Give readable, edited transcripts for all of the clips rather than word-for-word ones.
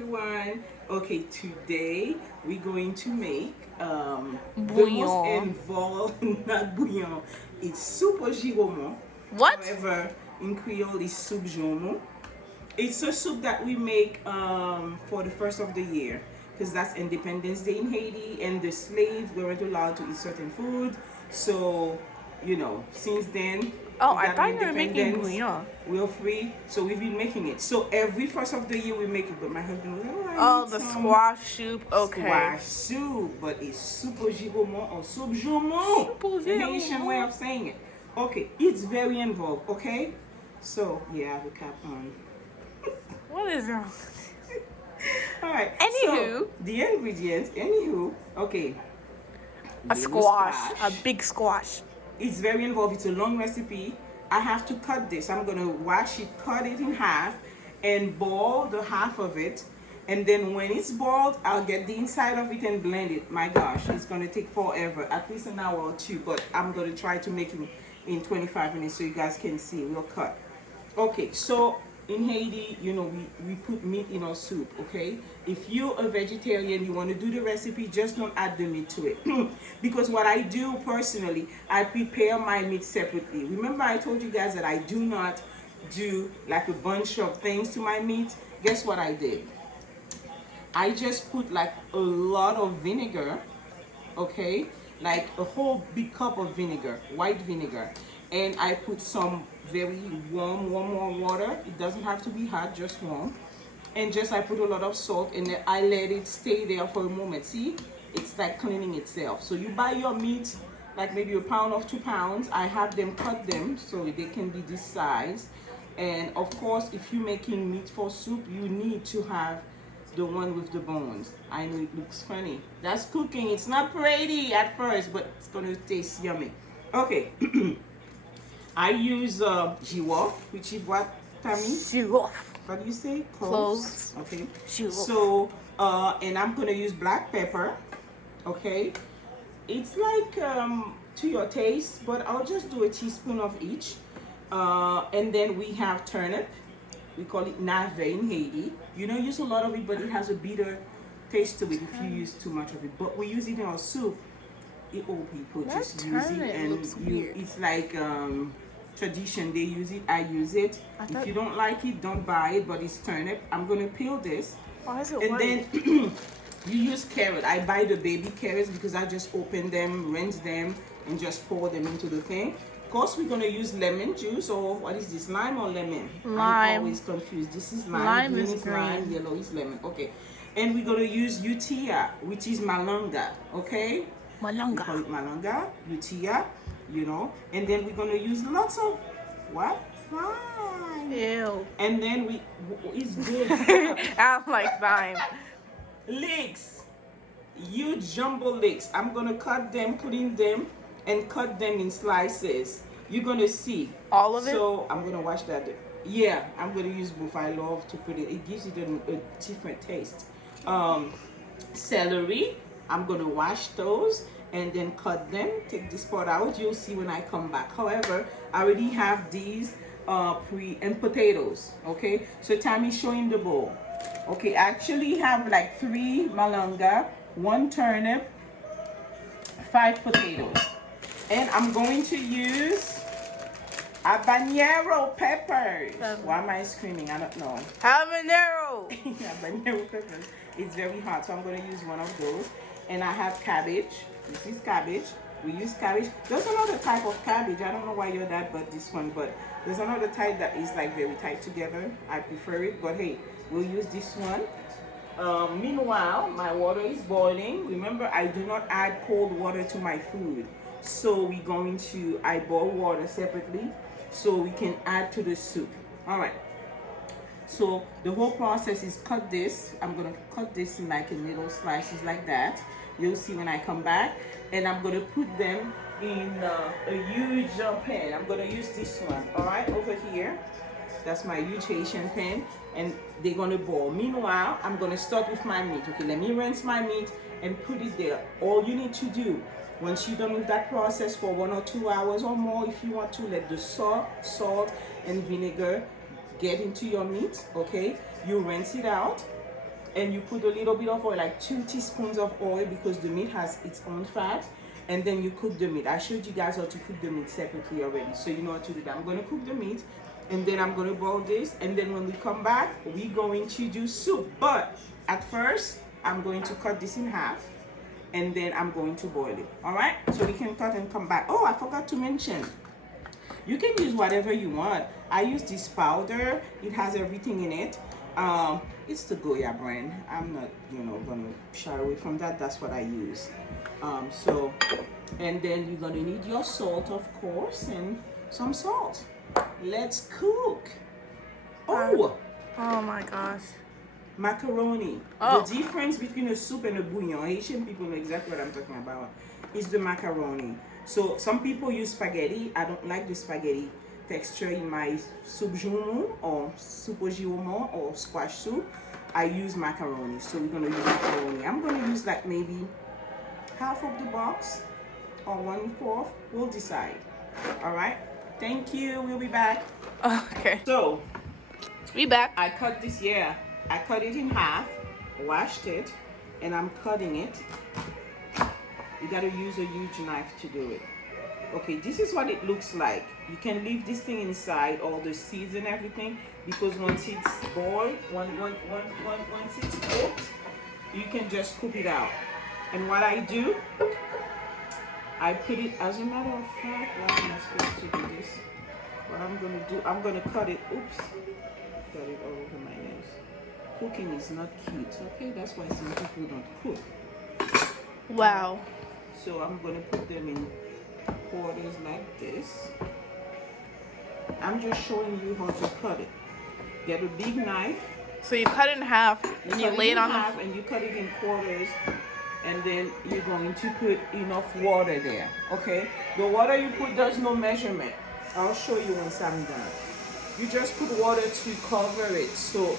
everyone. Okay, today we're going to make the most Bouillon. involved, not bouillon, it's soupe au giraumon. What? However, in Creole, it's soupe JOUMOU. It's a soup that we make for the first of the year because that's Independence Day in Haiti, and the slaves weren't allowed to eat certain food. So, since then Oh, we I got thought the you were making independence. bouillon. We're free, so we've been making it. So every first of the year we make it. But my husband was like, "Oh, I Oh, need the some squash soup. Okay. squash soup," but it's soupe au giraumon or soupe jaumon, Soupe au the Haitian way giraumon. of saying it. Okay, it's very involved. Okay, so yeah, I have a cap on. What is wrong? All right. Anywho. So the ingredients. Anywho. Okay. A Little squash. A big squash. It's very involved. It's a long recipe. I have to cut this. I'm gonna wash it, cut it in half, and boil the half of it. And then when it's boiled, I'll get the inside of it and blend it. My gosh, it's gonna take forever, at least an hour or two. But I'm gonna try to make it in 25 minutes so you guys can see. We'll cut. Okay, so in Haiti, we put meat in our soup, okay? If you're a vegetarian, you want to do the recipe, just don't add the meat to it. Because what I do personally, I prepare my meat separately. Remember I told you guys that I do not do like a bunch of things to my meat? Guess what I did? I just put like a lot of vinegar, okay, like a whole big cup of vinegar, white vinegar, and I put some very warm water. It doesn't have to be hot, just warm. And just I put a lot of salt, and then I let it stay there for a moment. See, it's like cleaning itself. So you buy your meat, like maybe a pound of 2 pounds. I have them cut them so they can be this size. And of course, if you're making meat for soup, you need to have the one with the bones. I know it looks funny. That's cooking. It's not pretty at first, but it's gonna taste yummy. Okay. I use girofle, which is what, Tammy? Girofle. What do you say? Cloves. Okay. Girofle. So, and I'm gonna use black pepper. Okay. It's like to your taste, but I'll just do a teaspoon of each. And then we have turnip. We call it nave in Haiti. You don't use a lot of it, but it has a bitter taste to it if you use too much of it. But we use it in our soup. Old people That just use it, turnip and looks weird. it's like tradition. They use it. I use it. If you don't like it, don't buy it. But it's turnip. I'm gonna peel this, Why is it and white? then you use carrot. I buy the baby carrots because I just open them, rinse them, and just pour them into the thing. Of course, we're gonna use lemon juice, or what is this, lime or lemon? I'm Lime. always confused. This is lime. Lime green is lime, green. yellow is lemon. Okay, and we're gonna use utia, which is malanga. Okay. We call Malanga. it malanga, utia, and then we're gonna use lots of what? Thyme. Ew. And then it's good. I'm like thyme. Leeks, huge jumbo leeks. I'm gonna cut them, clean them, and cut them in slices. You're gonna see. All of it? So I'm gonna wash that. Yeah, I'm gonna use both. I love to put it. It gives it a different taste. Celery. I'm gonna wash those and then cut them. Take this part out. You'll see when I come back. However, I already have these and potatoes. Okay, so Tammy's showing the bowl. Okay, I actually have like 3 malanga, 1 turnip, 5 potatoes, and I'm going to use habanero peppers. Why am I screaming? I don't know. Habanero. Habanero peppers. It's very hot, so I'm going to use one of those. And I have cabbage. This is cabbage. We use cabbage. There's another type of cabbage. I don't know why you're that, but this one. But there's another type that is like very tight together. I prefer it, but hey, we'll use this one. Meanwhile, my water is boiling. Remember, I do not add cold water to my food. So we're going to, I boil water separately so we can add to the soup. All right. So the whole process is cut this. I'm gonna cut this in like in little slices like that. You'll see when I come back. And I'm gonna put them in a huge pan. I'm gonna use this one, all right, over here. That's my huge Haitian pan, and they're gonna boil. Meanwhile, I'm gonna start with my meat. Okay, let me rinse my meat and put it there. All you need to do, once you're done with that process for 1 or 2 hours or more, if you want to, let the salt and vinegar get into your meat. Okay, you rinse it out, and you put a little bit of oil, like 2 teaspoons of oil, because the meat has its own fat. And then you cook the meat. I showed you guys how to cook the meat separately already, so you know what to do. I'm gonna cook the meat, and then I'm gonna boil this, and then when we come back, we're going to do soup. But at first, I'm going to cut this in half, and then I'm going to boil it. All right? So we can cut and come back. Oh, I forgot to mention, you can use whatever you want. I use this powder. It has everything in it. It's the Goya brand. I'm not, gonna shy away from that. That's what I use. And then you're gonna need your salt, of course, and some salt. Let's cook. Oh my gosh. Macaroni. Oh. The difference between a soup and a bouillon, Haitian people know exactly what I'm talking about, is the macaroni. So some people use spaghetti. I don't like the spaghetti texture in my soupe JOUMOU or soupe au giraumon or squash soup. I use macaroni. So we're gonna use macaroni. I'm gonna use like maybe half of the box or 1/4. We'll decide. All right. Thank you. We'll be back. Okay. So We back. I cut this, I cut it in half, washed it, and I'm cutting it. You gotta use a huge knife to do it. Okay, this is what it looks like. You can leave this thing inside, all the seeds and everything, because once it's boiled, once it's cooked, you can just scoop it out. And what I do, I put it, as a matter of fact, why am I supposed to do this? What I'm gonna do, I'm gonna cut it, oops, got it all over my nails. Cooking is not cute, okay? That's why some people don't cook. Wow. So I'm gonna put them in quarters like this. I'm just showing you how to cut it. Get a big knife. So you cut it in half and you lay it on half, and you cut it in quarters, and then you're going to put enough water there. Okay? The water you put, there's no measurement. I'll show you once I'm done. You just put water to cover it so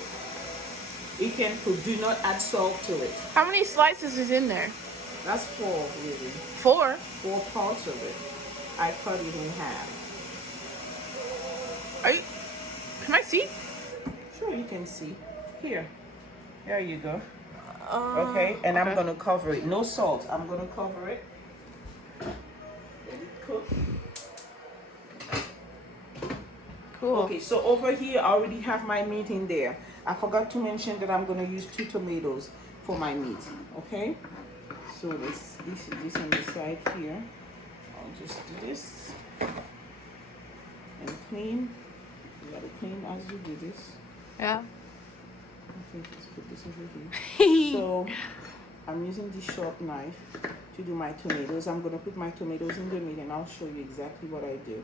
it can cook. Do not add salt to it. How many slices is in there? That's 4 really. 4? 4 parts of it. I cut it in half. Can I see? Sure, you can see. Here. There you go. Okay, and I'm gonna cover it. No salt. I'm gonna cover it. Let it cook. Cool. Okay, so over here I already have my meat in there. I forgot to mention that I'm gonna use 2 tomatoes for my meat. Okay, so this on the side here. I'll just do this and clean. You gotta clean as you do this. Yeah. Okay, let's put this over here. So I'm using this sharp knife to do my tomatoes. I'm gonna put my tomatoes in the meat, and I'll show you exactly what I do.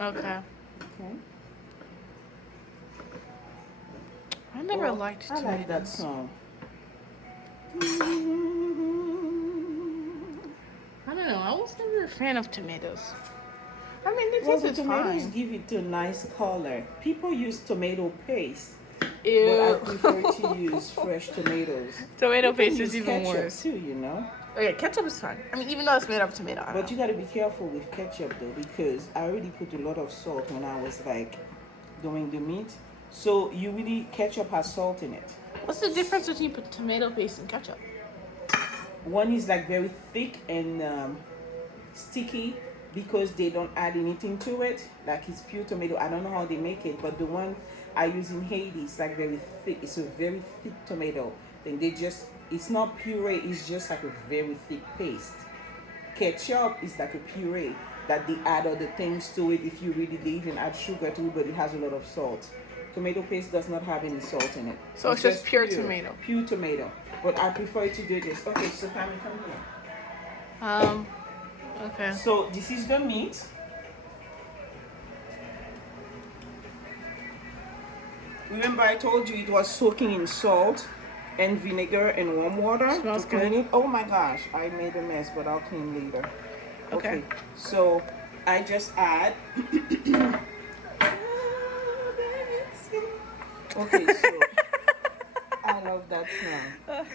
Okay. Okay. I never liked tomatoes. I like that song. I don't know. I was never a fan of tomatoes. I mean, the Well, taste the is tomatoes fine. give it a nice color. People use tomato paste, Ew. but I prefer to use fresh tomatoes. Tomato You can paste use is even ketchup worse. too, you know. Okay, ketchup is fine. I mean, even though it's made out of tomato. I don't But you gotta be careful with ketchup though, because I already put a lot of salt when I was like doing the meat. So you really, ketchup has salt in it. know. What's the difference between tomato paste and ketchup? One is like very thick and sticky because they don't add anything to it. Like it's pure tomato. I don't know how they make it, but the one I use in Haiti is like very thick. It's a very thick tomato. Then it's not puree, it's just like a very thick paste. Ketchup is like a puree that they add other things to it. If you really, they even add sugar to it, but it has a lot of salt. Tomato paste does not have any salt in it. So it's just pure tomato. Pure tomato. But I prefer to do this. Okay, so Tammy, come here. Okay. So this is the meat. Remember I told you it was soaking in salt and vinegar and warm water Smells to clean good. it. Oh my gosh, I made a mess, but I'll clean later. Okay. So I just add. Okay, so I love that sound.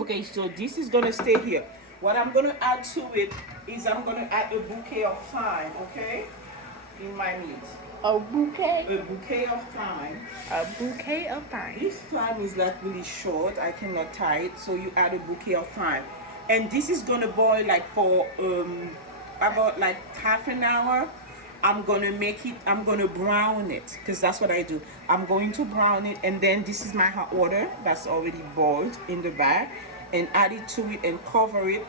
Okay, so this is gonna stay here. What I'm gonna add to it is I'm gonna add a bouquet of thyme, okay, in my meat. A bouquet. A bouquet of thyme. A bouquet of thyme. This thyme is like really short. I cannot tie it, so you add a bouquet of thyme, and this is gonna boil like for about like half an hour. I'm gonna make it. I'm gonna brown it because that's what I do. I'm going to brown it, and then this is my hot water that's already boiled in the bag, and add it to it and cover it,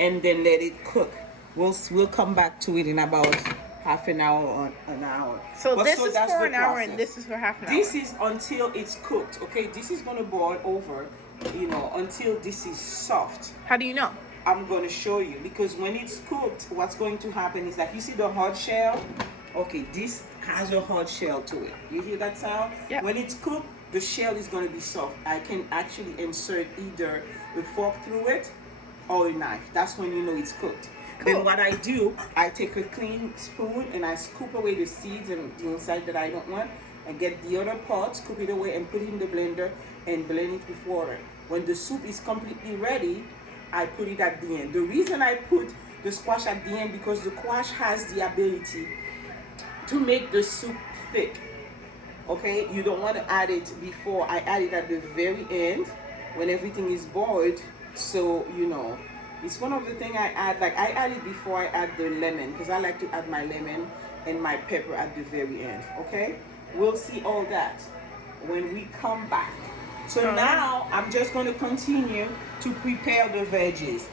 and then let it cook. We'll come back to it in about half an hour or an hour. So But this so is that's for the an hour process. and this is for half an hour. This is until it's cooked. Okay, this is gonna boil over, you know, until this is soft. How do you know? I'm gonna show you because when it's cooked, what's going to happen is that you see the hard shell. Okay, this has a hard shell to it. You hear that sound? Yeah. When it's cooked, the shell is gonna be soft. I can actually insert either a fork through it or a knife. That's when you know it's cooked. Cool. Then what I do, I take a clean spoon and I scoop away the seeds and the inside that I don't want, and get the other part, scoop it away and put it in the blender and blend it with water. When the soup is completely ready, I put it at the end. The reason I put the squash at the end because the squash has the ability to make the soup thick. Okay, you don't want to add it before. I add it at the very end when everything is boiled. So you know, it's one of the things I add. Like I add it before I add the lemon because I like to add my lemon and my pepper at the very end. Okay, we'll see all that when we come back. So now I'm just going to continue to prepare the veggies.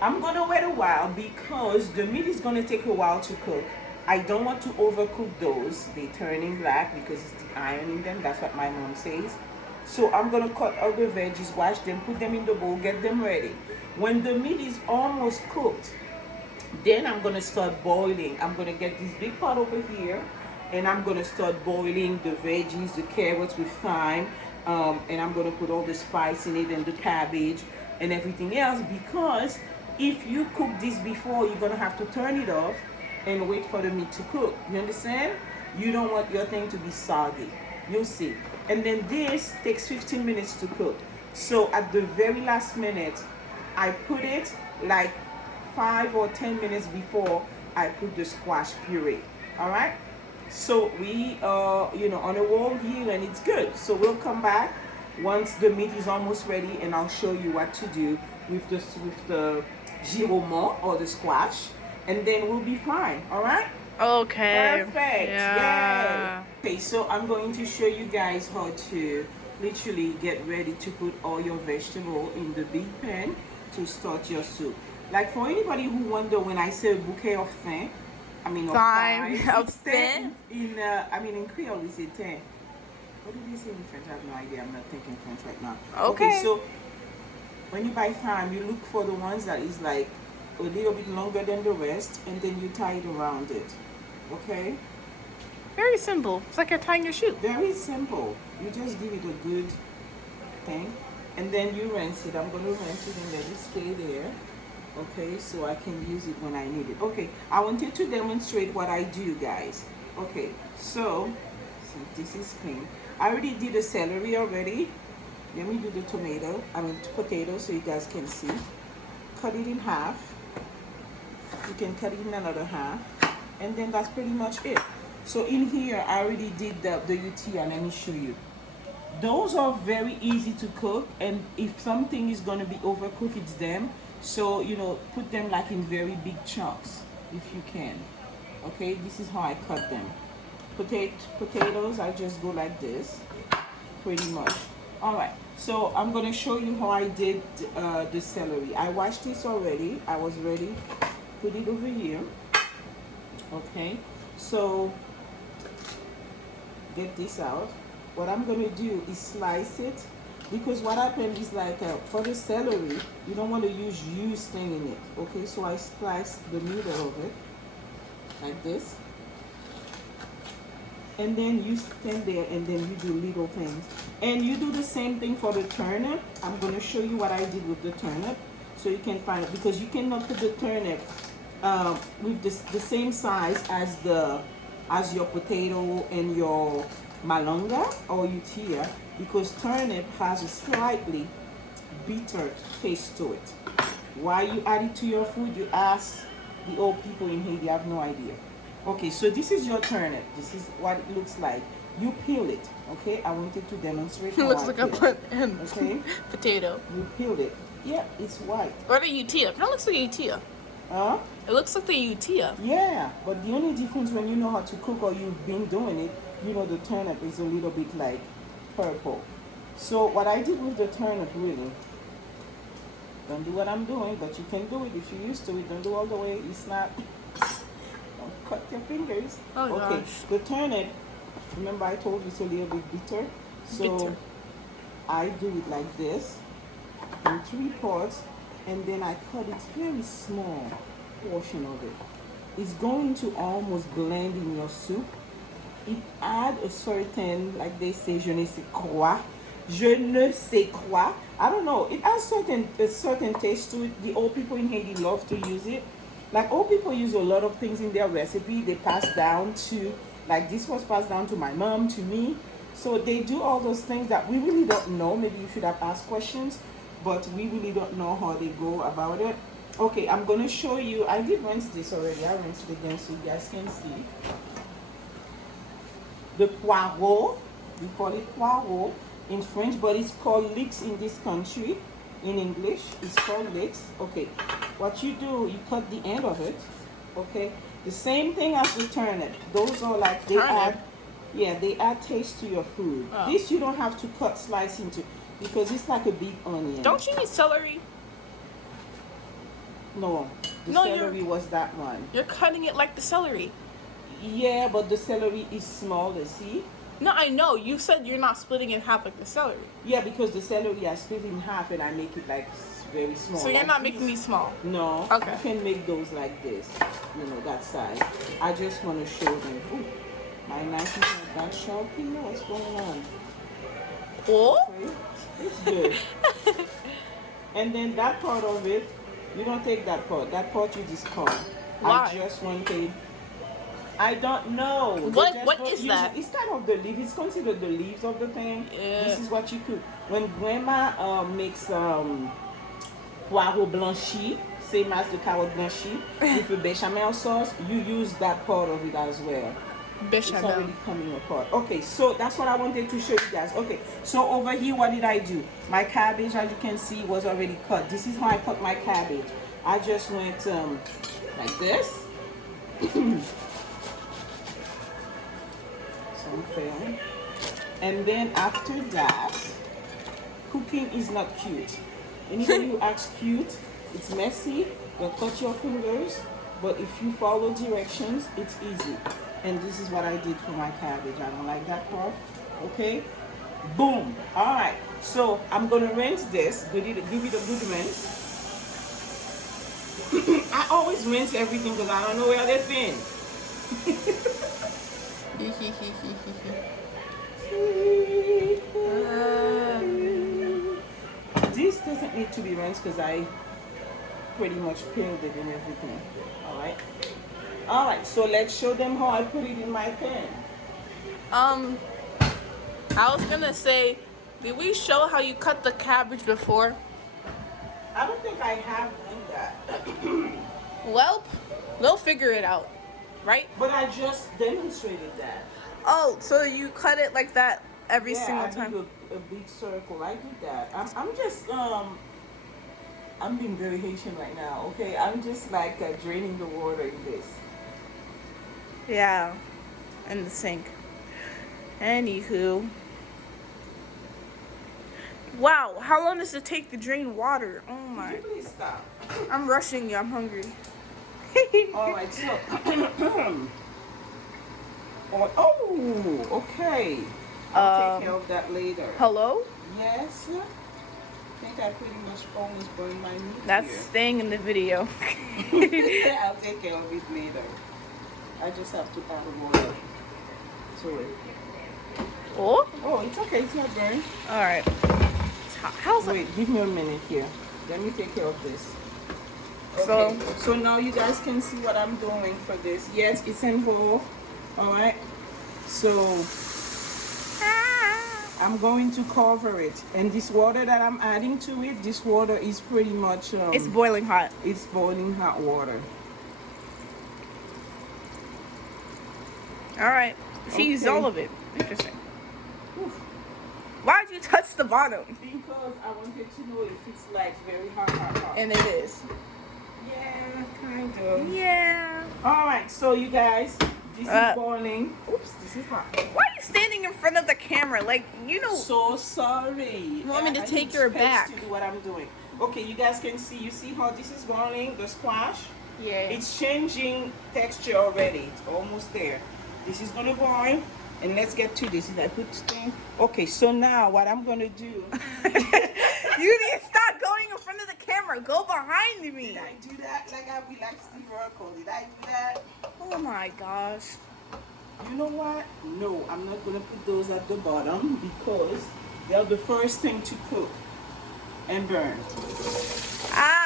I'm going to wait a while because the meat is going to take a while to cook. I don't want to overcook those. They turning black because it's the iron in them. That's what my mom says. So I'm going to cut all the veggies, wash them, put them in the bowl, get them ready. When the meat is almost cooked, then I'm going to start boiling. I'm going to get this big pot over here and I'm going to start boiling the veggies, the carrots with thyme. And I'm going to put all the spice in it and the cabbage and everything else because if you cook this before, you're going to have to turn it off and wait for the meat to cook. You understand? You don't want your thing to be soggy. You'll see. And then this takes 15 minutes to cook. So at the very last minute, I put it like 5 or 10 minutes before I put the squash puree. All right? So we are, you know, on a roll here and it's good. So we'll come back once the meat is almost ready and I'll show you what to do with the giraumon or the squash, and then we'll be fine. All right? Okay. Perfect. Yeah. Okay, so I'm going to show you guys how to literally get ready to put all your vegetable in the big pan to start your soup. Like for anybody who wonder when I say a bouquet of thyme, I mean Thyme, it's of thyme. in Creole we say thyme. What do they say in French? I have no idea. I'm not thinking French right now. Okay. So when you buy thyme, you look for the ones that is like a little bit longer than the rest, and then you tie it around it. Okay. Very simple. It's like you're tying your shoe. Very simple. You just give it a good thing, and then you rinse it. I'm gonna rinse it and let it stay there. Okay, so I can use it when I need it. Okay, I wanted to demonstrate what I do, guys. Okay, so since this is clean, I already did the celery already. Let me do the potato so you guys can see. Cut it in half. You can cut it in another half, and then that's pretty much it. So in here, I already did the utilla. Let me show you. Those are very easy to cook, and if something is going to be overcooked, it's them. So, you know, put them like in very big chunks if you can. Okay, this is how I cut them. Potatoes, I just go like this, pretty much. All right, so I'm going to show you how I did the celery. I washed this already. I was ready. Put it over here. Okay, so get this out. What I'm going to do is slice it. Because what happens is like for the celery, you don't want to use juice thing in it. Okay, so I slice the middle of it like this. And then you stand there and then you do little things. And you do the same thing for the turnip. I'm going to show you what I did with the turnip so you can find it. Because you cannot put the turnip with the same size as your potato and your malanga or utilla, because turnip has a slightly bitter taste to it. Why you add it to your food, you ask the old people in Haiti, I have no idea. Okay, so this is your turnip. This is what it looks like. You peel it, okay? I wanted to demonstrate It how looks I like a peel. Okay, potato. you peel it. Yeah, it's white. Or the utia. Kind of looks like a utia. Huh? It looks like the utia. Yeah, but the only difference when you know how to cook or you've been doing it, you know the turnip is a little bit like purple. So what I did with the turnip really, don't do what I'm doing, but you can do it if you're used to it. Don't do all the way. It's not. Don't cut your fingers. Oh Okay, gosh. the turnip. Remember I told you it's a little bit bitter. So Bitter. I do it like this in 3 parts, and then I cut it very small portion of it. It's going to almost blend in your soup. It add a certain, like they say, je ne sais quoi. Je ne sais quoi. I don't know. It has a certain taste to it. The old people in Haiti love to use it. Like old people use a lot of things in their recipe. They pass down to, like this was passed down to my mom, to me. So they do all those things that we really don't know. Maybe you should have asked questions, but we really don't know how they go about it. Okay, I'm gonna show you. I did rinse this already. I rinsed it again so you guys can see. The poireau, we call it poireau in French, but it's called leeks in this country. In English, it's called leeks. Okay, what you do, you cut the end of it. Okay, the same thing as the turnip. Those are like they add, yeah, they add taste to your food. Oh. This you don't have to cut slice into because it's like a big onion. Don't you need celery? No, the No, celery was that one. You're cutting it like the celery. Yeah, but the celery is smaller, see? No, I know. You said you're not splitting it in half like the celery. Yeah, because the celery I split in half and I make it like very small. So you're like not this. making me small. No. Okay. You can make those like this, you know, that size. I just want to show them. Ooh, my knife is not that sharp here. What's going on? Oh? Okay. It's good. And then that part of it, you don't take that part. That part you discard. Why? I just wanted. I don't know. What is that? It's kind of the leaf. It's considered the leaves of the thing. Yeah. This is what you cook. When grandma makes poireau blanchi, same as the carotte blanchi, with a bechamel sauce, you use that part of it as well. It's Bechamel. already coming apart. Okay, so that's what I wanted to show you guys. Okay, so over here, what did I do? My cabbage, as you can see, was already cut. This is how I cut my cabbage. I just went like this. Something. And then after that, cooking is not cute. Anybody who acts cute, it's messy, you'll cut your fingers, but if you follow directions, it's easy. And this is what I did for my cabbage. I don't like that part. Okay? Boom. All right. So I'm going to rinse this, give it a good rinse. I always rinse everything because I don't know where they've been. This doesn't need to be rinsed because I pretty much peeled it and everything. All right, so let's show them how I put it in my pan. I was gonna say, did we show how you cut the cabbage before? I don't think I have done that. Well, they'll figure it out, right? But I just demonstrated that. Oh, so you cut it like that every single time? I did a big circle. I did that. I'm just I'm being very Haitian right now. Okay, I'm just like draining the water in this. Yeah, in the sink. Anywho. Wow, how long does it take to drain water? Oh my. Could you please stop? I'm rushing you, I'm hungry. All right, so. Oh, okay. I'll take care of that later. Hello? Yes. I think I pretty much almost burned my meat That's here. staying in the video. I'll take care of it later. I just have to add water to it. Oh, It's okay. It's not burned. all right. How's it? Wait, give me a minute here. Let me take care of this. So- Okay. So now you guys can see what I'm doing for this. Yes, it's involved. All right. So I'm going to cover it, and this water that I'm adding to it, this water is pretty much It's boiling hot. it's boiling hot water. All right. She used Okay. all of it. Interesting. Why'd you touch the bottom? Because I wanted to know if it's like very hot. And it is. Yeah, kind of. Yeah. All right, so you guys, this is boiling. Oops, this is hot. Why are you standing in front of the camera? Like, you know. So sorry. You want me to take your back? To do what I'm doing. Okay, you guys can see. You see how this is boiling? The squash. Yeah. It's changing texture already. It's almost there. This is gonna boil, and let's get to this. I put thing. Okay, so now what I'm gonna do? You need to stop going in front of the camera. Go behind me. Did I do that? Like I be like Steve Urkel. Did I do that? Oh my gosh. You know what? No, I'm not gonna put those at the bottom because they're the first thing to cook and burn. Ah.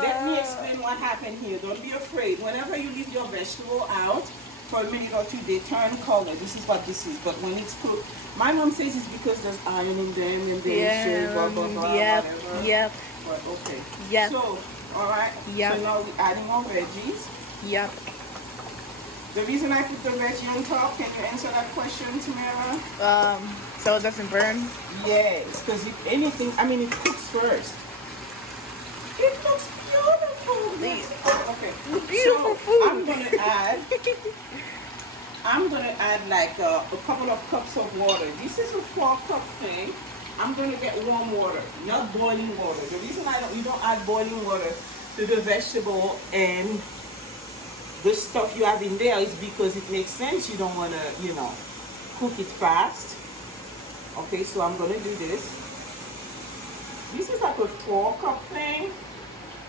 Let me explain what happened here. Don't be afraid. Whenever you leave your vegetable out for a minute or two, they turn color. This is what this is. But when it's cooked, my mom says it's because there's iron in them and then blah blah blah. Yep. Whatever. Yep. But okay. Yep. So, all right. Yep. So now we're adding our veggies. Yep. The reason I put the veggie on top, can you answer that question, Tamara? So it doesn't burn? Yes, because if anything, I mean, it cooks first. It looks beautiful. Please. Okay. Beautiful so food. I'm gonna add like a couple of cups of water. This is a 4-cup thing. I'm gonna get warm water, not boiling water. The reason you don't add boiling water to the vegetable and the stuff you have in there is because it makes sense. You don't wanna, cook it fast. Okay, so I'm gonna do this. This is like a 4-cup thing.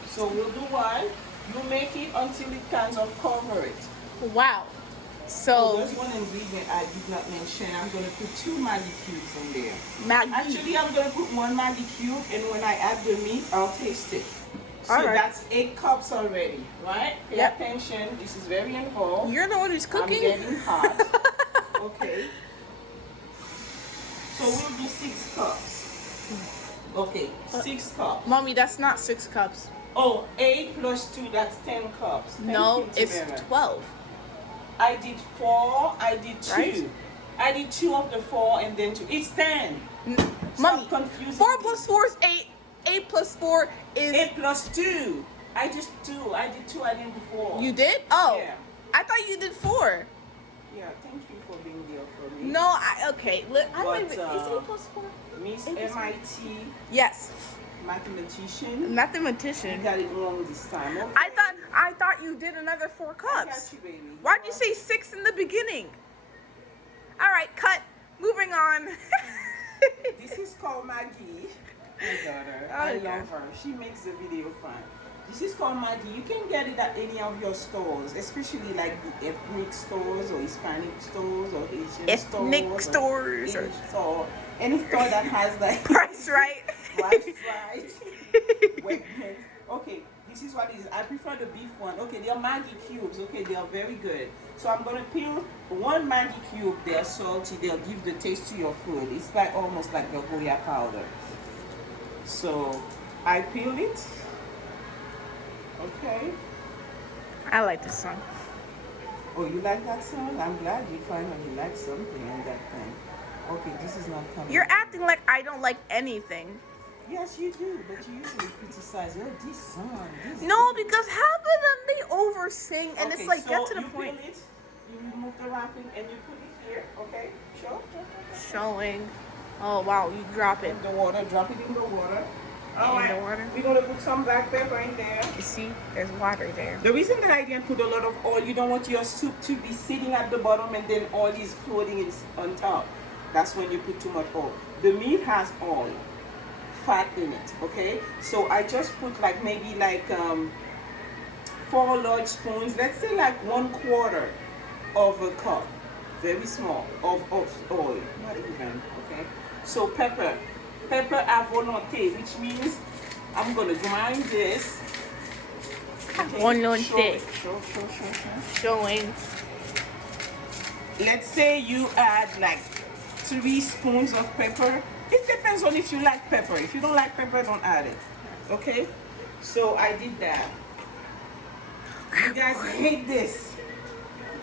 So we'll do one. You make it until it kind of cover it. Wow. So there's one ingredient I did not mention. I'm going to put 2 Maggi cubes in there. Maggi. Actually, I'm going to put 1 Maggi cube, and when I add the meat, I'll taste it. So All right. That's 8 cups already, right? Pay attention. This is very involved. You're the one who's cooking? I'm getting hot. Okay. So we'll do 6 cups. Okay, 6 cups. Mommy, that's not 6 cups. Oh, 8 plus 2, that's 10 cups. No, it's 12. I did 4, I did 2. Right? I did 2 of the 4 and then 2. It's 10. Mommy, confusing 4 me. plus 4 is 8. 8 plus 4 is... 8 plus 2. I just 2. I did 2, I didn't do 4. You did? Oh. Yeah. I thought you did 4. Yeah, thank you for being there for me. No, okay. Is 8 plus 4? Miss MIT Yes. mathematician. Mathematician. You got it wrong this time. Okay. I thought you did another 4 I cups. got you, baby. Why'd you say 6 in the beginning? All right, cut. Moving on. This is called Maggie. My daughter. Oh, I yeah. love her. She makes the video fun. This is called Maggie. You can get it at any of your stores, especially like the ethnic stores or Hispanic stores or Haitian stores. Ethnic stores. Or store. Any store that has like Price right. Price right. Wegmans. Okay, this is what it is. I prefer the beef one. Okay, they are Maggi cubes. Okay, they are very good. So I'm gonna peel 1 Maggi cube. They are salty. They'll give the taste to your food. It's like almost like a Goya powder. So I peel it. Okay. I like this song. Oh, you like that song? I'm glad you finally like something in that thing. Okay, this is not coming. You're acting like I don't like anything. Yes, you do, but you usually criticize, this song. No, because half of them they over sing and Okay, it's like so get to the you point. peel it, you remove the wrapping, and you put it here. Okay, show. Showing. Oh wow, you drop it. In the water, drop it in the water. All In the right. water. We're gonna put some black pepper in there. You see, there's water there. The reason that I didn't put a lot of oil, you don't want your soup to be sitting at the bottom and then oil is floating on top. That's when you put too much oil. The meat has oil, fat in it. Okay, so I just put like maybe like 4 large spoons. Let's say like 1/4 of a cup, very small of oil, not even. Okay, so pepper à volonté, which means I'm gonna grind this. Okay. Volonté. Show. Showing. Let's say you add like 3 spoons of pepper. It depends on if you like pepper. If you don't like pepper, don't add it. Okay? So I did that. You guys hate this.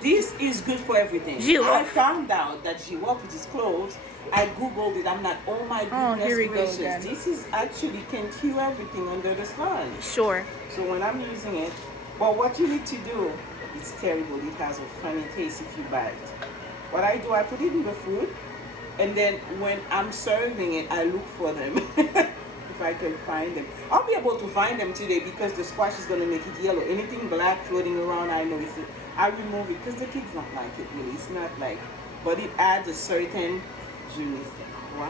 This is good for everything. Giraume. I found out that giraume, which is cloves, I googled it. I'm like, oh my goodness here we go gracious. again. This is actually can kill everything under the sun. Sure. So when I'm using it, but what you need to do, it's terrible. It has a funny taste if you bite. What I do, I put it in the food, and then when I'm serving it, I look for them. If I can find them. I'll be able to find them today because the squash is going to make it yellow. Anything black floating around, I know it's I remove it because the kids don't like it really. It's not like, but it adds a certain je ne sais quoi.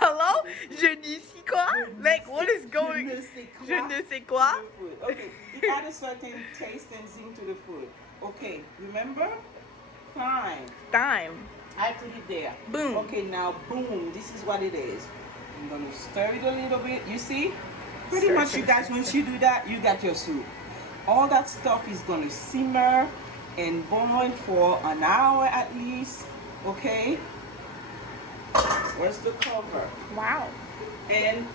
Hello? Je ne sais quoi? Like, what is going? Je ne sais quoi? To the food. Okay, it adds a certain taste and zing to the food. Okay, remember? Fine. Thyme. I put it there. Boom. Okay, now boom. This is what it is. I'm gonna stir it a little bit. You see? Pretty much, you guys. Once you do that, you got your soup. All that stuff is gonna simmer and boil for an hour at least. Okay. Where's the cover? Wow. And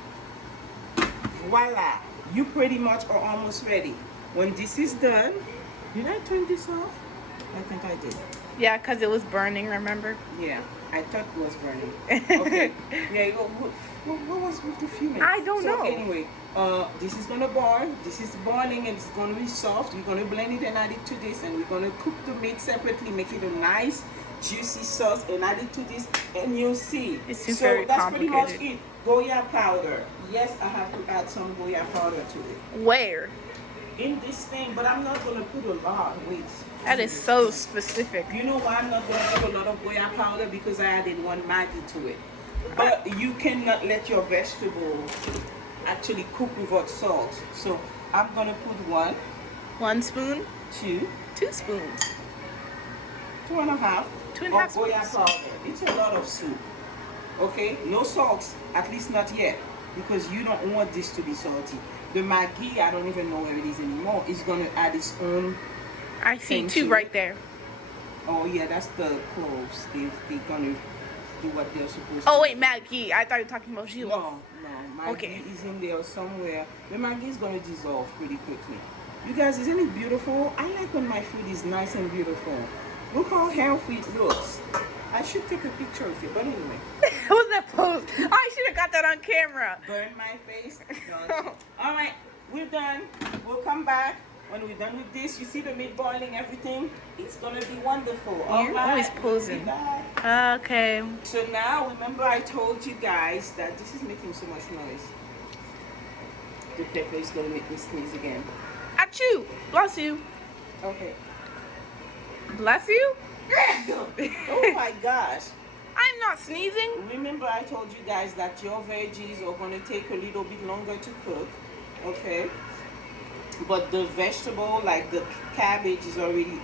voila, you pretty much are almost ready. When this is done, did I turn this off? I think I did. Yeah, because it was burning, remember? Yeah, I thought it was burning. Okay. Yeah, what was with the fuming? I don't know. Anyway, this is gonna boil. This is boiling and it's gonna be soft. You're gonna blend it and add it to this, and we're gonna cook the meat separately, make it a nice juicy sauce, and add it to this, and you'll see. It's so very that's complicated. pretty much it. Goya powder. Yes, I have to add some Goya powder to it. Where? In this thing, but I'm not gonna put a lot. Wait. That is so specific. You know why I'm not going to put a lot of Goya powder? Because I added one Maggi to it. But you cannot let your vegetable actually cook without salt. So I'm going to put 1, 1 spoon, 2, 2 spoons, 2.5 2.5 of Goya spoons. powder. It's a lot of soup. Okay? No salt, at least not yet. Because you don't want this to be salty. The Maggi, I don't even know where it is anymore, is going to add its own. I see Thank 2 you. right there. Oh yeah, that's the cloves. They're gonna do what they're supposed to. Oh wait, Maggie. I thought you were talking about you. No, Maggi Okay. is in there somewhere. The Maggi is gonna dissolve pretty quickly. You guys, isn't it beautiful? I like when my food is nice and beautiful. Look how healthy it looks. I should take a picture of it, but anyway. What was that pose? I should have got that on camera. Burn my face. No. All right, we're done. We'll come back. When we're done with this, you see the meat boiling, everything? It's gonna be wonderful. You're always posing. Okay. So now, remember I told you guys that this is making so much noise. The pepper is gonna make me sneeze again. Achoo! Bless you. Okay. Bless you? Oh my gosh. I'm not sneezing. Remember I told you guys that your veggies are gonna take a little bit longer to cook. Okay? But the vegetable, like the cabbage, is already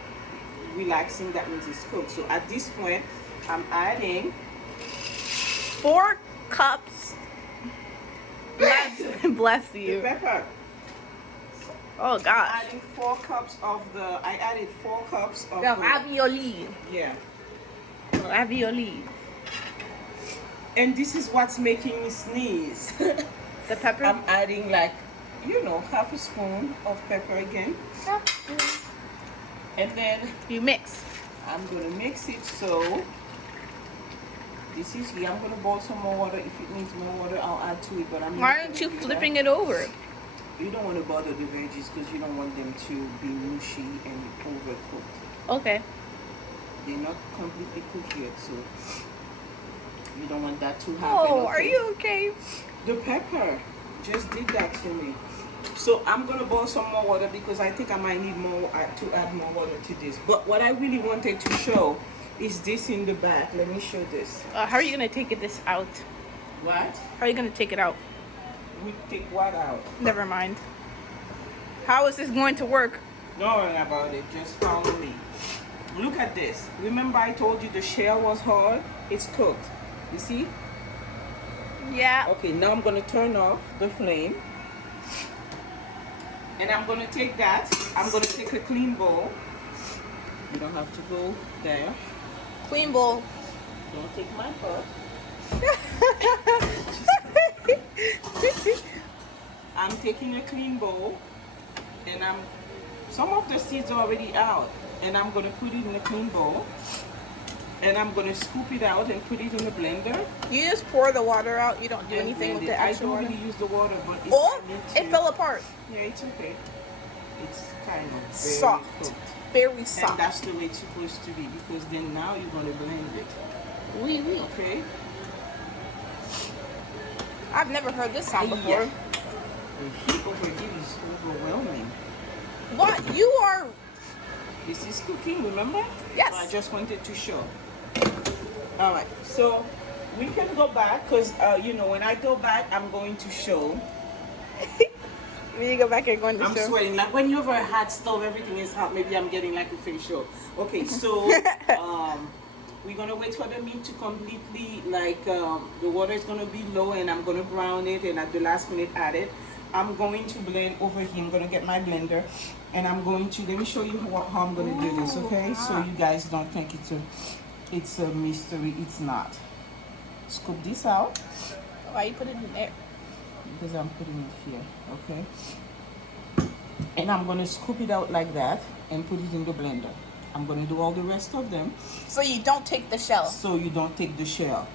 relaxing. That means it's cooked. So at this point, I'm adding 4 cups. Bless the you. pepper. Oh gosh. Adding 4 cups of the. I added 4 cups of The the. ravioli. Yeah. Ravioli. And this is what's making me sneeze. The pepper. I'm adding like, you know, half a spoon of pepper again. And then You mix. I'm gonna mix it so this is here. I'm gonna boil some more water. If it needs more water, I'll add to it. But I'm Why not aren't gonna you do flipping that. it over? You don't want to bother the veggies because you don't want them to be mushy and overcooked. Okay. They're not completely cooked yet, so you don't want that to happen. Oh, are okay? you okay? The pepper just did that to me. So I'm gonna boil some more water because I think I might need more to add more water to this. But what I really wanted to show is this in the back. Let me show this. How are you gonna take this out? What? How are you gonna take it out? We take what out? Never mind. How is this going to work? Don't worry about it. Just follow me. Look at this. Remember I told you the shell was hard? It's cooked. You see? Yeah. Okay, now I'm gonna turn off the flame. And I'm gonna take that. I'm gonna take a clean bowl. You don't have to go there. Clean bowl. Don't take my pot. I'm taking a clean bowl and I'm Some of the seeds are already out, and I'm gonna put it in a clean bowl, and I'm gonna scoop it out and put it in the blender. You just pour the water out. You don't do anything with the I extra don't water. really use the water, but if Oh, I need to, it fell apart. Yeah, it's okay. It's kind of very Soft, cooked. very soft. And that's the way it's supposed to be, because then now you're gonna blend it. Oui, oui. Okay. I've never heard this sound before. Yeah. The heat over here is overwhelming. What? You are... This is cooking, remember? Yes. I just wanted to show. All right, so we can go back, because you know, when I go back, I'm going to show. When you go back and going to I'm show. sweating. Like when you have a hot stove, everything is hot. Maybe I'm getting like a facial. Okay, so we're gonna wait for the meat to completely, like the water is gonna be low, and I'm gonna brown it, and at the last minute add it. I'm going to blend over here. I'm gonna get my blender, and I'm going to, let me show you how I'm gonna do this, okay? So you guys don't think it's a mystery. It's not. Scoop this out. Why you put it in there? Because I'm putting it here, okay? And I'm gonna scoop it out like that and put it in the blender. I'm gonna do all the rest of them. So you don't take the shell. So you don't take the shell.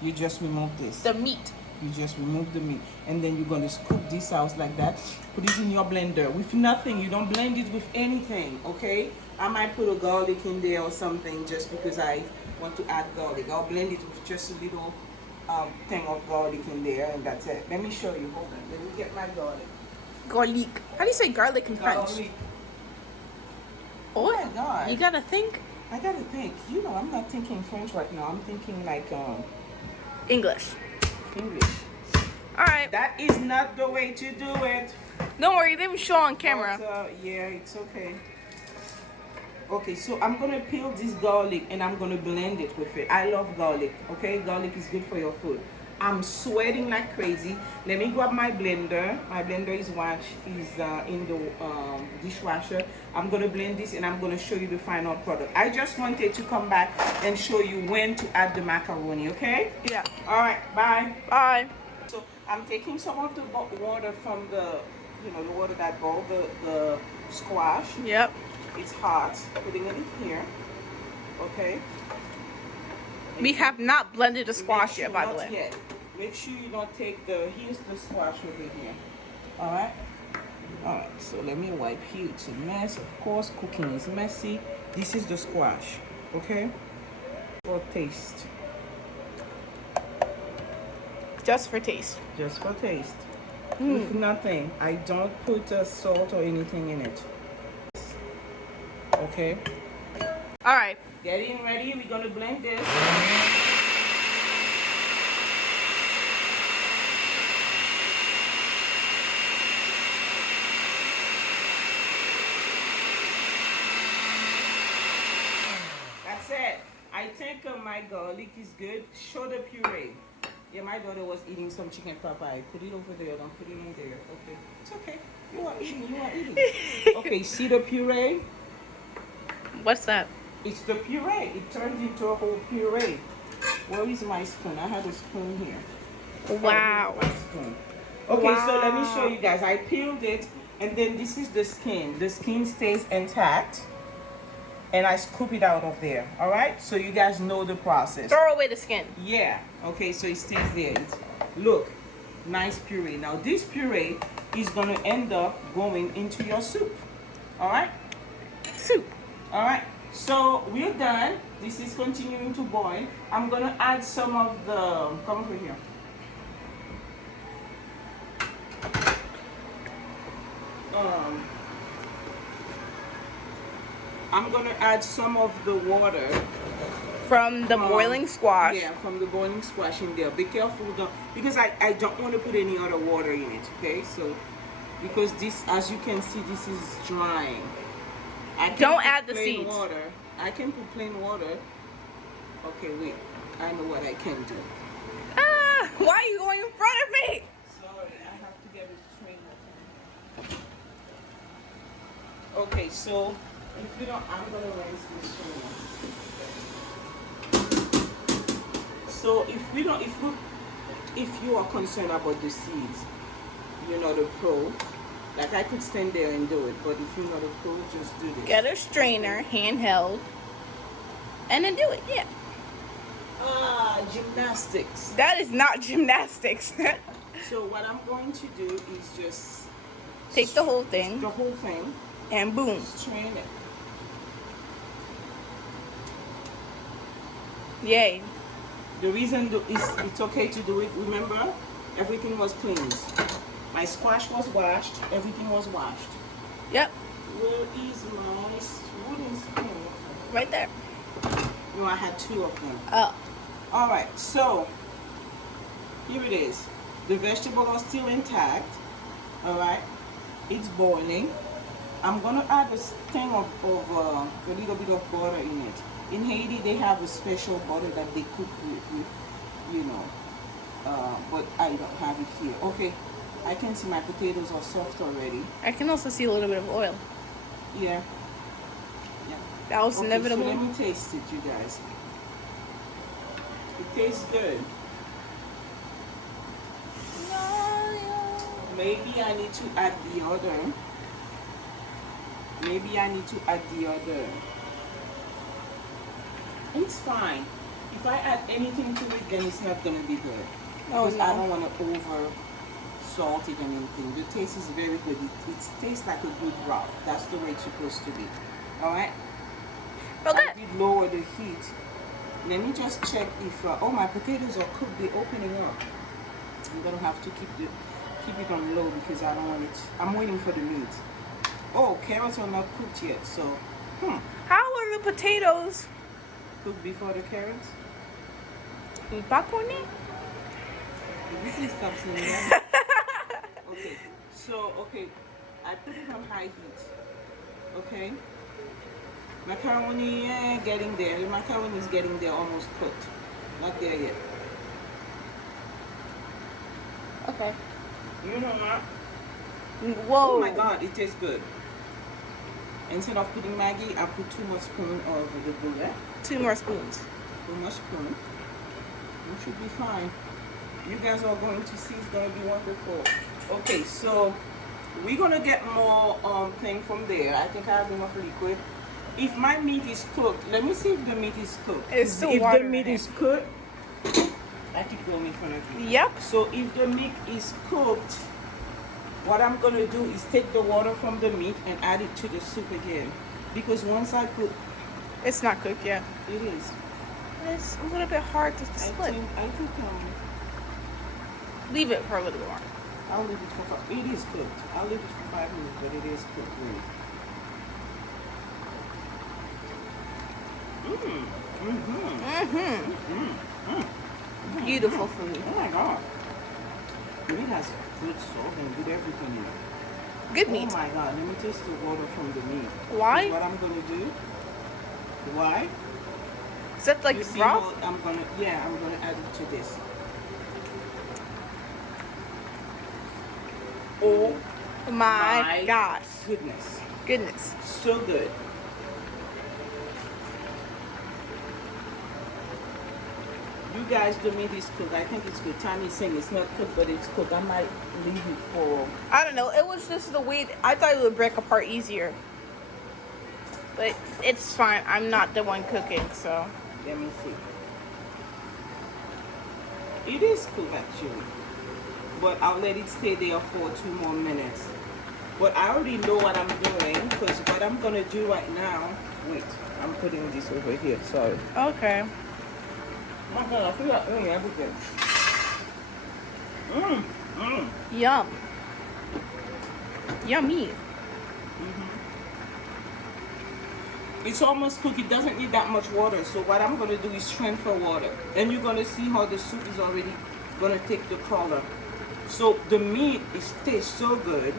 You just remove this. The meat. You just remove the meat. And then you're gonna scoop this out like that. Put it in your blender with nothing. You don't blend it with anything, okay? I might put a garlic in there or something just because I want to add garlic. I'll blend it with just a little thing of garlic in there, and that's it. Let me show you. Hold on. Let me get my garlic. Garlic. How do you say garlic in French? Garlic. Oh my God. You gotta think. I gotta think. You know, I'm not thinking French right now. I'm thinking like English. English. All right. That is not the way to do it. Don't worry, they will show on camera. But, yeah, it's okay. Okay, so I'm gonna peel this garlic and I'm gonna blend it with it. I love garlic, okay? Garlic is good for your food. I'm sweating like crazy. Let me grab my blender. My blender is in the dishwasher. I'm gonna blend this and I'm gonna show you the final product. I just wanted to come back and show you when to add the macaroni, okay? Yeah. All right, bye. Bye. So I'm taking some of the water from the, the water that boiled the squash. Yep. It's hot. Putting it in here. Okay. We have not blended the squash yet, by the way. Yet. Make sure you don't take here's the squash over here. Alright? Alright, so let me wipe here. It's a mess. Of course, cooking is messy. This is the squash. Okay? For taste. Just for taste. Just for taste. With nothing. I don't put salt or anything in it. Okay? Alright. Getting ready. We're going to blend this. That's it. I think my garlic is good. Show the puree. Yeah, my daughter was eating some chicken Popeye. Put it over there. Don't put it in there. Okay. It's okay. You are eating. You are eating. Okay, see the puree? What's that? It's the puree. It turns into a whole puree. Where is my spoon? I have a spoon here. Wow. Oh, my spoon. Okay, so let me show you guys. I peeled it, and then this is the skin. The skin stays intact, and I scoop it out of there. All right? So you guys know the process. Throw away the skin. Yeah. Okay, so it stays there. Look, nice puree. Now this puree is gonna end up going into your soup. All right? Soup. All right. So we're done. This is continuing to boil. I'm gonna add some of the, come over here. I'm gonna add some of the water From the boiling squash. Yeah, from the boiling squash in there. Be careful, because I don't want to put any other water in it. Okay, so because this, as you can see, this is drying. Don't add the plain seeds. Water. I can put plain water. Okay, wait. I know what I can do. Ah! Why are you going in front of me? Sorry, I have to get it straight. Okay, so if you don't, I'm gonna rinse this for you. So if you are concerned about the seeds, you know the pro. Like I could stand there and do it, but if you're not a pro, just do this. Get a strainer, handheld, and then do it. Yeah. Gymnastics. That is not gymnastics. So what I'm going to do is just Take the whole thing. The whole thing. And boom. Strain it. Yay. The reason is it's okay to do it. Remember, everything was cleaned. My squash was washed. Everything was washed. Yep. Where is my wooden spoon? Right there. No, I had 2 of them. Oh. All right, so here it is. The vegetables are still intact. All right, it's boiling. I'm gonna add a thing of a little bit of butter in it. In Haiti, they have a special butter that they cook with you know, but I don't have it here. Okay, I can see my potatoes are soft already. I can also see a little bit of oil. Yeah. That was Okay, inevitable. so let me taste it, you guys. It tastes good. Maybe I need to add the other. Maybe I need to add the other. It's fine. If I add anything to it, then it's not gonna be good. Oh, Because no. I don't want to over salt it or anything. The taste is very good. It tastes like a good broth. That's the way it's supposed to be. All right. Okay. I did lower the heat. Let me just check if my potatoes are cooked. They're opening up. I'm gonna have to keep it on low because I don't want it. I'm waiting for the meat. Oh, carrots are not cooked yet. So, How are the potatoes? cooked before the carrots. Bakone? Did you please stop saying that? Okay. So, I put it on high heat. Okay. Macaroni, getting there. The macaroni is getting there, almost cooked. Not there yet. Okay. You know what? Whoa. Oh my God, it tastes good. Instead of putting Maggi, I put 2 more spoons of the bouillon. 2 more spoons. 2 more spoons. You should be fine. You guys are going to see, it's going to be wonderful. Okay, so we're going to get more thing from there. I think I have enough liquid. If my meat is cooked, let me see if the meat is cooked. It's still if water the meat in it. is cooked, I keep going in front of you. Yep. So if the meat is cooked, what I'm going to do is take the water from the meat and add it to the soup again. Because once I put... It's not cooked yet. It is. It's a little bit hard to split. I think Leave it for a little more. I'll leave it for 5. It is cooked. I'll leave it for 5 minutes, but it is cooked really. Beautiful food. Oh my God. The meat has good salt and good everything in it. Good meat. Oh my God. Let me taste the water from the meat. Why? What I'm going to do. Why? Is that like You see broth? what I'm going to add it to this. Oh My gosh. goodness. Goodness. So good. You guys, the meat is cooked. I think it's good. Tammy's saying it's not cooked, but it's cooked. I might leave it for... I don't know. It was just the way I thought it would break apart easier. But it's fine. I'm not the one cooking, so. Let me see. It is cooked actually. But I'll let it stay there for 2 more minutes. But I already know what I'm doing because what I'm going to do right now... Wait, I'm putting this over here. Sorry. Okay. Oh my God, I feel like doing everything. Yum. Yummy. It's almost cooked. It doesn't need that much water. So what I'm going to do is transfer water. And you're going to see how the soup is already going to take the color. So the meat tastes so good.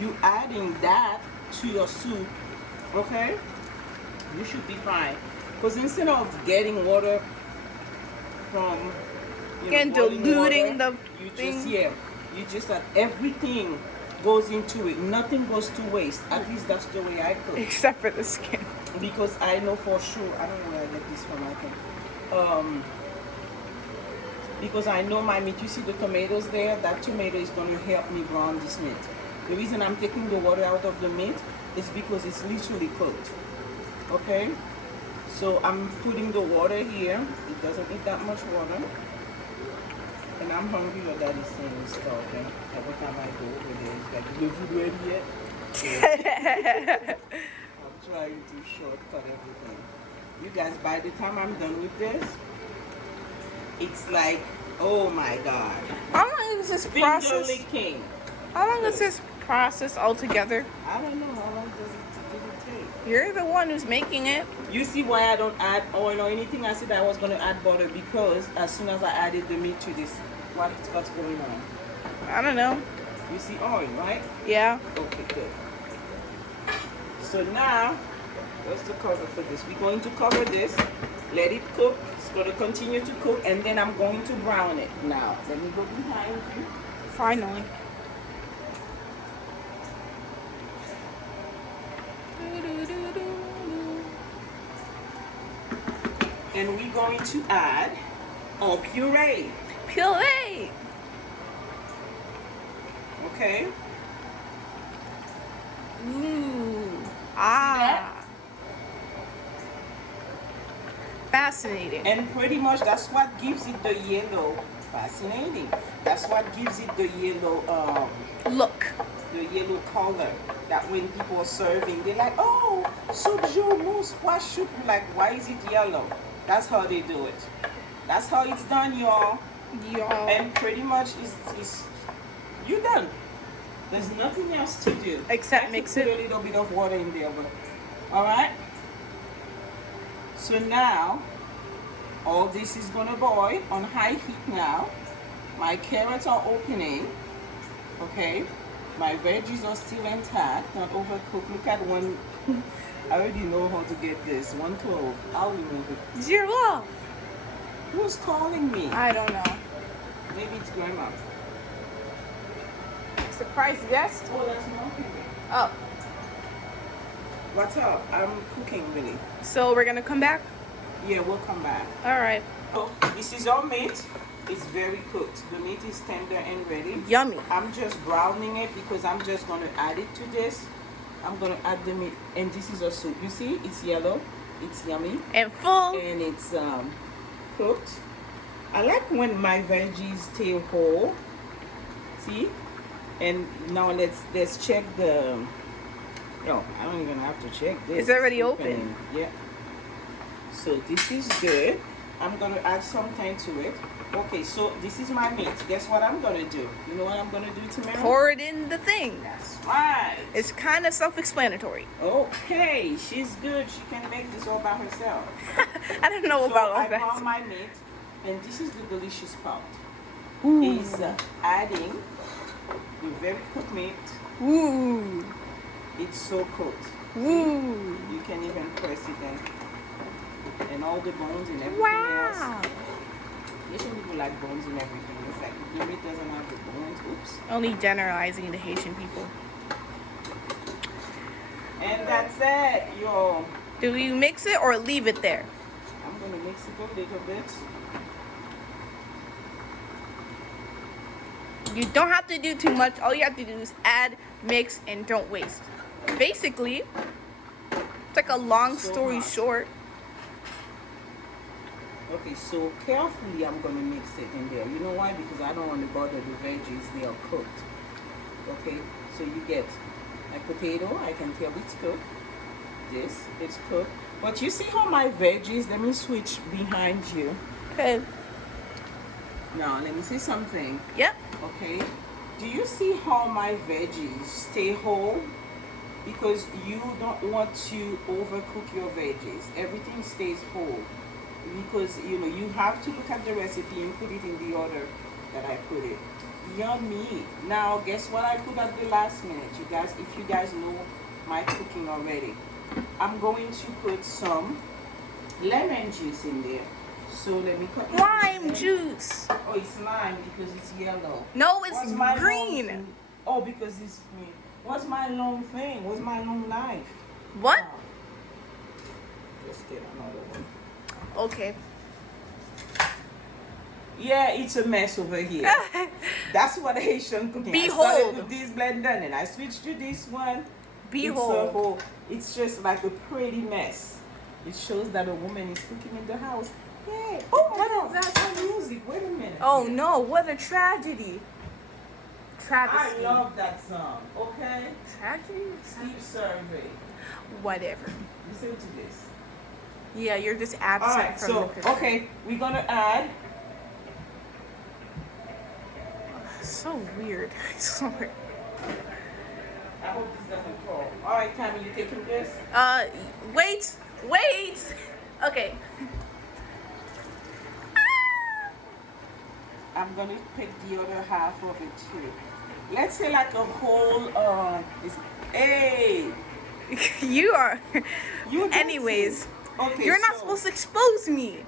You adding that to your soup, okay? You should be fine. Because instead of getting water from, And diluting the you thing. you just that everything goes into it. Nothing goes to waste. At least that's the way I cook. Except for the skin. Because I know for sure, I don't know where I get this from, I think. Because I know my meat, you see the tomatoes there? That tomato is going to help me brown this meat. The reason I'm taking the water out of the meat is because it's literally cooked. Okay? So I'm putting the water here. It doesn't need that much water. And I'm hungry, your daddy's saying he's starving. Every time I go over there, it's like, is the food ready yet? So, I'm trying to shortcut everything. You guys, by the time I'm done with this, it's like, oh my God. How long is this Finger process? licking. How long is this process altogether? I don't know. How long does it take? You're the one who's making it. You see why I don't add oil or anything? I said I was going to add butter because as soon as I added the meat to this, what's going on? I don't know. You see oil, right? Yeah. Okay, good. So now, what's the cover for this? We're going to cover this, let it cook. It's going to continue to cook, and then I'm going to brown it. Now, let me go behind you. Finally. And we're going to add our puree. Puree. Okay? Ooh. Ah. Fascinating. And pretty much that's what gives it the yellow. Fascinating. That's what gives it the yellow, Look. the yellow color. That when people are serving, they're like, oh, soup JOUMOU squash soup. You're like, why is it yellow? That's how they do it. That's how it's done, y'all. Y'all. And pretty much is you're done. There's nothing else to do. Except mix it. Put a little bit of water in there, but all right. So now all this is gonna boil on high heat now. My carrots are opening. Okay. My veggies are still intact, not overcooked. Look at one. I already know how to get this. 112. I'll remove it. Zero. Who's calling me? I don't know. Maybe it's grandma. Surprise guest? Oh, that's nothing. Oh. What's up? I'm cooking really. So we're gonna come back? Yeah, we'll come back. Alright. So this is our meat. It's very cooked. The meat is tender and ready. Yummy. I'm just browning it because I'm just gonna add it to this. I'm gonna add the meat, and this is a soup. You see, it's yellow. It's yummy. And full. And it's cooked. I like when my veggies stay whole. See? And now let's check the. Oh, I don't even have to check this. It's already opening. open. Yeah. So this is good. I'm gonna add something to it. Okay, so this is my meat. Guess what I'm gonna do? You know what I'm gonna do, Tamara? Pour it in the thing. That's right. It's kind of self-explanatory. Okay, she's good. She can make this all by herself. I don't know about all I that. found my meat, and this is the delicious part. Ooh. Is adding the very cooked meat. Ooh. It's so cooked. Ooh. You can even press it and all the bones and everything Wow. else. Haitian people like bones and everything. It's like if the meat doesn't have the bones, oops. Only generalizing the Haitian people. And that's it, yo. Do we mix it or leave it there? I'm gonna mix it a little bit. You don't have to do too much. All you have to do is add, mix, and don't waste. Basically, it's like a long story short. Okay, so carefully I'm gonna mix it in there. You know why? Because I don't want to bother the veggies. They are cooked. Okay, so you get my potato. I can tell it's cooked. This, it's cooked. But you see how my veggies, let me switch behind you. Okay. Now, let me see something. Yep. Okay, do you see how my veggies stay whole? Because you don't want to overcook your veggies. Everything stays whole. Because you have to look at the recipe and put it in the order that I put it. Yummy. Now guess what I put at the last minute, you guys? If you guys know my cooking already, I'm going to put some lemon juice in there. So let me cut Lime juice. Oh, it's lime because it's yellow. No, it's What's my green. long- Oh, because it's green. What's my long thing? What's my long knife? What? Oh. Let's get another one. Okay. Yeah, it's a mess over here. That's what Haitian cooking. I Behold. started with this blender and I switched to this one. Behold. It's just like a pretty mess. It shows that a woman is cooking in the house. Yay! Oh, what is that music? Wait a minute. Oh no, what a tragedy. I Travesty. love that song. Okay. Tragedy? Sleep survey. Whatever. Listen to this. Yeah, you're just absent All right. from So the picture. okay, we're gonna add. So weird. I swear. I hope this doesn't fall. All right, Tammy, you taking this? Wait. Okay. I'm gonna pick the other half of it too. Let's say like a whole hey, You are. you Anyways, okay, you're not so supposed to expose me.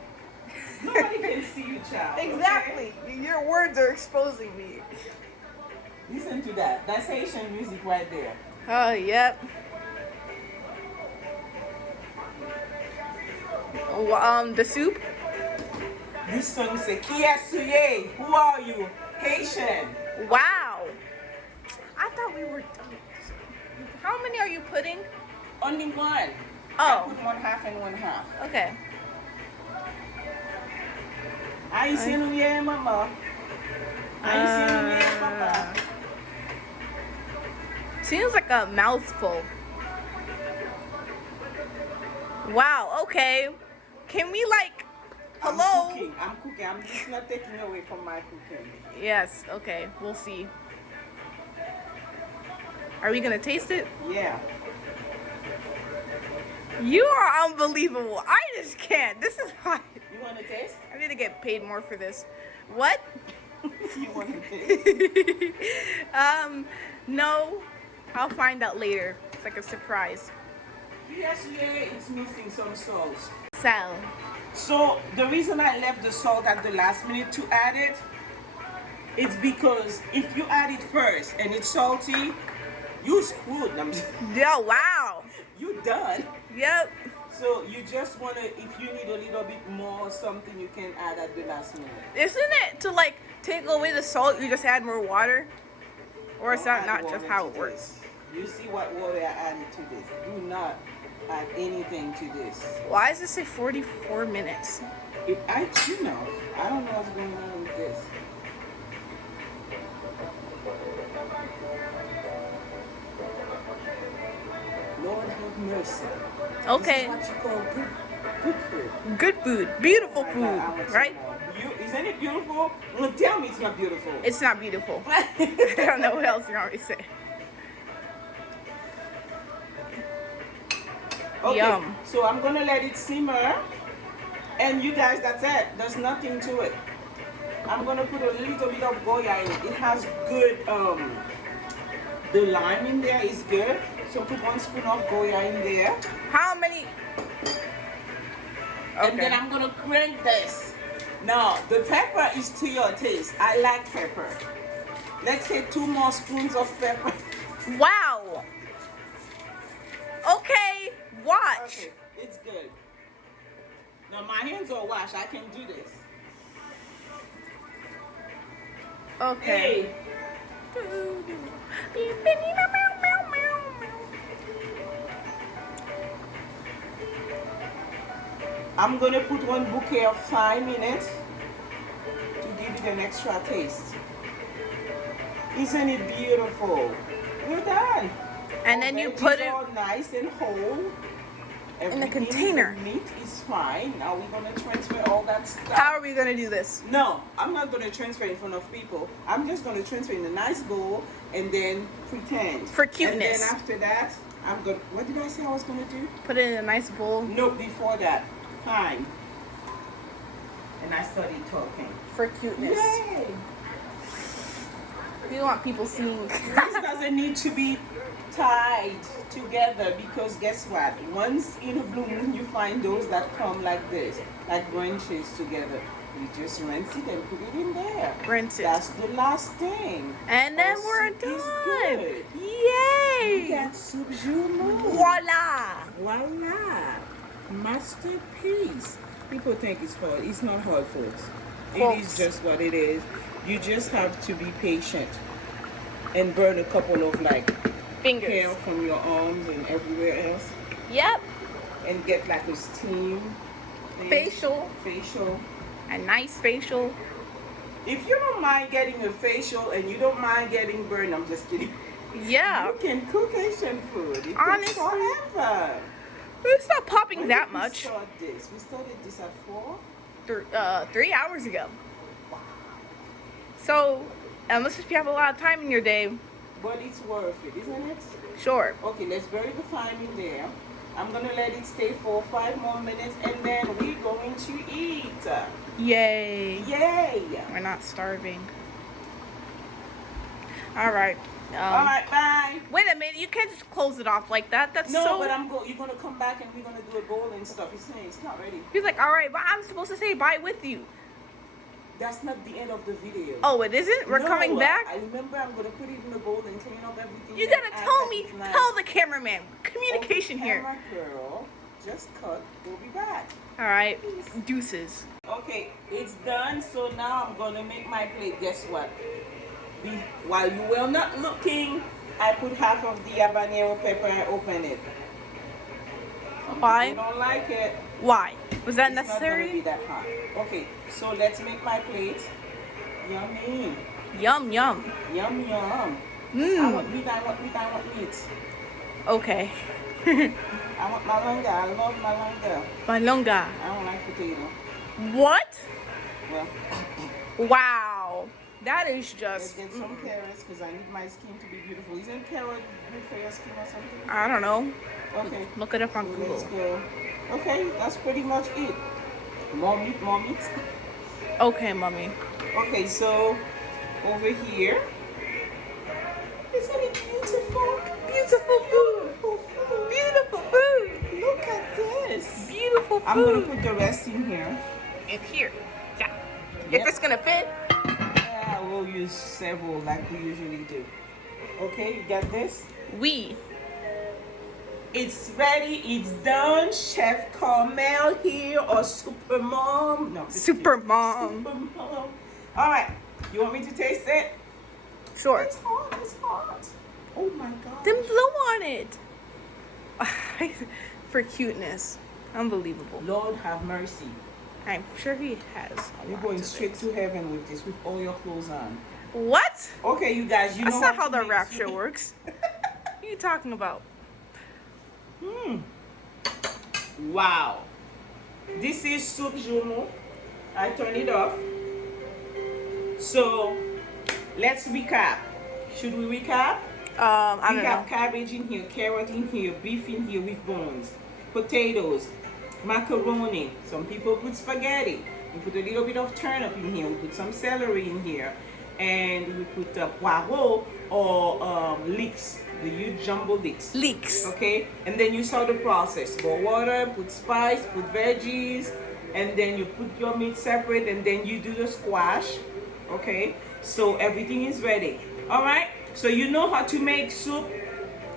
nobody can see you, child. okay? Exactly. Your words are exposing me. Listen to that. That's Haitian music right there. Oh, yep. The soup. This song say, "Qui est-ce? Who are you? Haitian." Wow. I thought we were done. How many are you putting? Only one. Oh. I put one half and one half. Okay. Haitian, mama. Haitian, mama. Seems like a mouthful. Wow, okay. Can we like, hello? I'm cooking. I'm just not taking away from my cooking. Yes, okay, we'll see. Are we gonna taste it? Yeah. You are unbelievable. I just can't. This is hot. You want to taste? I need to get paid more for this. What? You want to taste? No. I'll find out later. It's like a surprise. Yes, yeah, it's missing some salt. Sal. So the reason I left the salt at the last minute to add it, it's because if you add it first and it's salty, you screwed. Yeah, wow. You done. Yep. So you just wanna, if you need a little bit more or something, you can add at the last minute. Isn't it to like take away the salt, you just add more water? Or is Don't that add not water just how to it works? this. You see what water I added to this. Do not add anything to this. Why does it say 44 minutes? I don't know what's going on with this. Lord have mercy. Okay. This is what you call good food. Good food. Beautiful Oh my food, God, I want some right? more. Isn't it beautiful? Well, tell me it's not beautiful. It's not beautiful. I don't know what else you want me to say. Okay, Yum. so I'm gonna let it simmer, and you guys, that's it. There's nothing to it. I'm gonna put a little bit of Goya in it. It has good, the lime in there is good. So put 1 spoon of Goya in there, How many? and then I'm gonna crank this. Now the pepper is to your taste. I like pepper. Let's say 2 more spoons of pepper. Wow. Okay, watch. Okay, it's good. Now my hands are washed. I can do this. Okay. I'm gonna put 1 bouquet of thyme in it to give it an extra taste. Isn't it beautiful? We're done. And then you Veggies put it. all nice and whole. In a Everything, container. the meat is fine. Now we're gonna transfer all that stuff. How are we gonna do this? No, I'm not gonna transfer in front of people. I'm just gonna transfer in a nice bowl and then pretend. For cuteness. And then after that, I'm gonna. What did I say I was gonna do? Put it in a nice bowl No, before that, time. And I started talking. for cuteness. Yay! We don't want people seeing. This doesn't need to be tied together because guess what? Once in a blue moon you find those that come like this, like branches together. You just rinse it and put it in there. Rinse it. That's the last thing. And then Our we're soup is done. good. Yay! We got soup JOUMOU. Voila! Voila! Masterpiece. People think it's hard. It's not hard, folks. It is Folks. just what it is. You just have to be patient and burn a couple of like Fingers. hair from your arms and everywhere else, Yep. and get like a steam thing. Facial. A nice facial. If you don't mind getting a facial and you don't mind getting burned, I'm just kidding. Yeah. You can cook Haitian food. It takes Honestly. forever. It's not popping When that did we much. start this? We started this at 4. 3 hours ago. So, unless if you have a lot of time in your day, But it's worth it, isn't it? sure. Okay, let's bury the thyme in there. I'm gonna let it stay for 5 more minutes, and then we're going to eat. Yay. Yay! We're not starving. All right. All right, bye. Wait a minute. You can't just close it off like that. That's No, so. but you're gonna come back and we're gonna do a bowl and stuff. It's not ready. He's like, all right, but I'm supposed to say bye with you. That's not the end of the video. Oh, it isn't? We're No, coming back? I remember I'm gonna put it in the bowl and clean up everything. You and gotta act tell like me. it's nice. Tell the cameraman. Communication Okay, here. camera girl, just cut. We'll be back. All right. Deuces. Okay, it's done. So now I'm gonna make my plate. Guess what? While you were not looking, I put half of the habanero pepper and open it. Why? You don't like it? Why? Was that It's not gonna be necessary? that hot. Okay, so let's make my plate. Yummy. Yum, yum. Yum yum. I Mmm. want meat, I want meat, I want meat. Okay. I want malanga, I love malanga. Malonga. I don't like potato. What? Well, Wow. That is let's just. get some carrots because I need my skin to be beautiful. Isn't carrot good for your skin or something? I don't know. Okay. Look it up on So let's Google. go. Okay, that's pretty much it. More meat, more meat. Okay, mommy. Okay, so over here. Isn't it beautiful? Beautiful food. Beautiful food. Beautiful food. Look at this. Beautiful food. I'm gonna put the rest in here. in here. Yeah. Yep. If it's gonna fit. Yeah, we'll use several like we usually do. Okay, you got this? We. It's ready, it's done. Chef Carmel here or Super Mom. No, just Super kidding. Mom. Super Mom. All right, you want me to taste it? Sure. It's hot, it's hot. Oh my God. Then blow on it. For cuteness. Unbelievable. Lord have mercy. I'm sure he has. a You're lot going of straight it. to heaven with this, with all your clothes on. What? Okay, you guys, you That's know not how to the make rapture soup. works. What are you talking about? Wow. This is soup JOUMOU. I turn it off. So let's recap. Should we recap? I We don't have know. cabbage in here, carrot in here, beef in here with bones, potatoes, macaroni. Some people put spaghetti. We put a little bit of turnip in here. We put some celery in here, and we put poireau or leeks, the huge jumbo leeks. Leaks. Okay, and then you saw the process. Pour water, put spice, put veggies, and then you put your meat separate, and then you do the squash. Okay, so everything is ready. All right, so you know how to make soup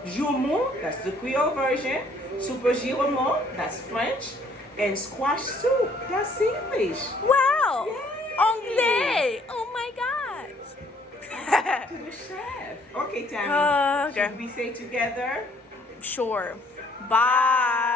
JOUMOU, that's the Creole version. Soupe giraumon, that's French, and squash soup, that's English. Wow. Yay. Anglais. Oh my gosh. To the chef. Okay, Tammy. Okay. Should we say together? Sure. Bye.